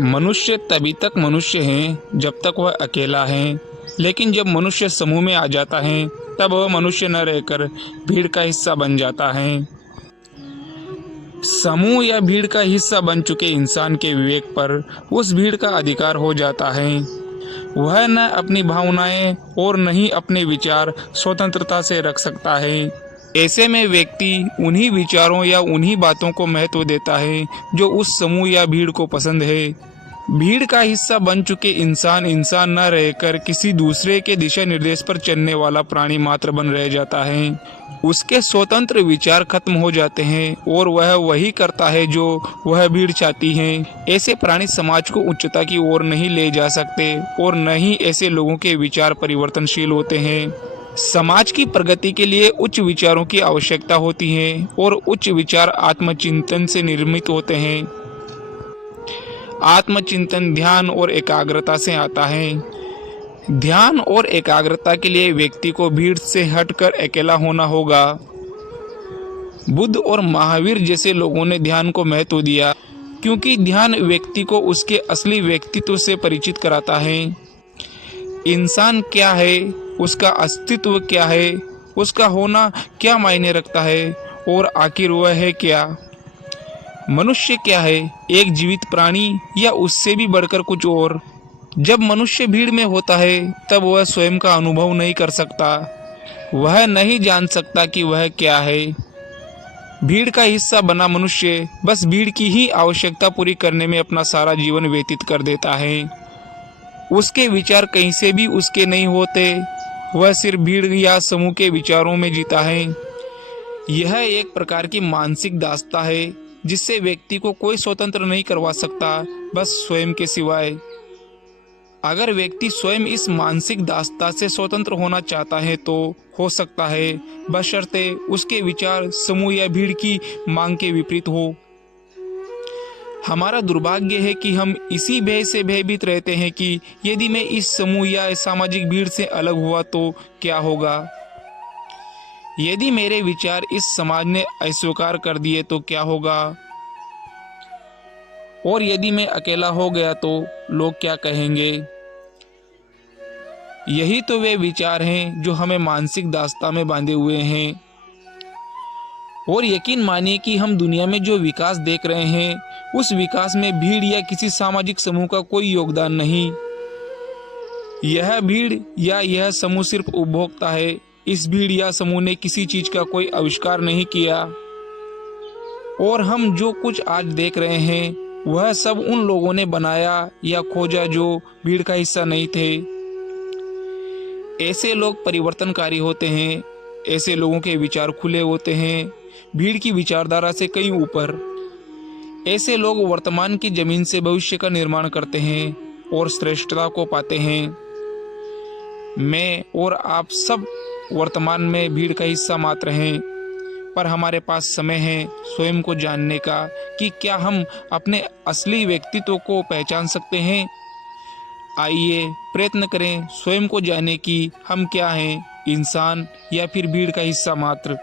मनुष्य तभी तक मनुष्य है जब तक वह अकेला है, लेकिन जब मनुष्य समूह में आ जाता है तब वह मनुष्य न रहकर भीड़ का हिस्सा बन जाता है। समूह या भीड़ का हिस्सा बन चुके इंसान के विवेक पर उस भीड़ का अधिकार हो जाता है। वह न अपनी भावनाएं और न ही अपने विचार स्वतंत्रता से रख सकता है। ऐसे में व्यक्ति उन्हीं विचारों या उन्हीं बातों को महत्व देता है जो उस समूह या भीड़ को पसंद है। भीड़ का हिस्सा बन चुके इंसान इंसान न रहकर किसी दूसरे के दिशा निर्देश पर चलने वाला प्राणी मात्र बन रह जाता है। उसके स्वतंत्र विचार खत्म हो जाते हैं और वह वही करता है जो वह भीड़ चाहती है। ऐसे प्राणी समाज को उच्चता की ओर नहीं ले जा सकते और न ही ऐसे लोगों के विचार परिवर्तनशील होते हैं। समाज की प्रगति के लिए उच्च विचारों की आवश्यकता होती है और उच्च विचार आत्मचिंतन से निर्मित होते हैं। आत्मचिंतन ध्यान और एकाग्रता से आता है। ध्यान और एकाग्रता के लिए व्यक्ति को भीड़ से हटकर अकेला होना होगा। बुद्ध और महावीर जैसे लोगों ने ध्यान को महत्व दिया, क्योंकि ध्यान व्यक्ति को उसके असली व्यक्तित्व से परिचित कराता है। इंसान क्या है, उसका अस्तित्व क्या है, उसका होना क्या मायने रखता है और आखिर वह है क्या। मनुष्य क्या है, एक जीवित प्राणी या उससे भी बढ़कर कुछ और। जब मनुष्य भीड़ में होता है तब वह स्वयं का अनुभव नहीं कर सकता। वह नहीं जान सकता कि वह क्या है। भीड़ का हिस्सा बना मनुष्य बस भीड़ की ही आवश्यकता पूरी करने में अपना सारा जीवन व्यतीत कर देता है। उसके विचार कहीं से भी उसके नहीं होते। वह सिर्फ भीड़ या समूह के विचारों में जीता है। यह एक प्रकार की मानसिक दास्ता है जिससे व्यक्ति को कोई स्वतंत्र नहीं करवा सकता, बस स्वयं के सिवाय। अगर व्यक्ति स्वयं इस मानसिक दास्ता से स्वतंत्र होना चाहता है तो हो सकता है, बशर्ते उसके विचार समूह या भीड़ की मांग के विपरीत हो। हमारा दुर्भाग्य है कि हम इसी भय से भयभीत रहते हैं कि यदि मैं इस समूह या सामाजिक भीड़ से अलग हुआ तो क्या होगा। यदि मेरे विचार इस समाज ने अस्वीकार कर दिए तो क्या होगा, और यदि मैं अकेला हो गया तो लोग क्या कहेंगे। यही तो वे विचार हैं जो हमें मानसिक दास्ता में बांधे हुए हैं। और यकीन मानिए कि हम दुनिया में जो विकास देख रहे हैं उस विकास में भीड़ या किसी सामाजिक समूह का कोई योगदान नहीं। यह भीड़ या यह समूह सिर्फ उपभोक्ता है। इस भीड़ या समूह ने किसी चीज का कोई आविष्कार नहीं किया। और हम जो कुछ आज देख रहे हैं वह सब उन लोगों ने बनाया या खोजा जो भीड़ का हिस्सा नहीं थे। ऐसे लोग परिवर्तनकारी होते हैं। ऐसे लोगों के विचार खुले होते हैं, भीड़ की विचारधारा से कहीं ऊपर। ऐसे लोग वर्तमान की जमीन से भविष्य का निर्माण करते हैं और श्रेष्ठता को पाते हैं। मैं और आप सब वर्तमान में भीड़ का हिस्सा मात्र हैं, पर हमारे पास समय है स्वयं को जानने का कि क्या हम अपने असली व्यक्तित्व को पहचान सकते हैं। आइए प्रयत्न करें स्वयं को जाने कि हम क्या हैं, इंसान या फिर भीड़ का हिस्सा मात्र।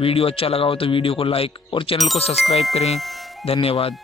वीडियो अच्छा लगा हो तो वीडियो को लाइक और चैनल को सब्सक्राइब करें। धन्यवाद।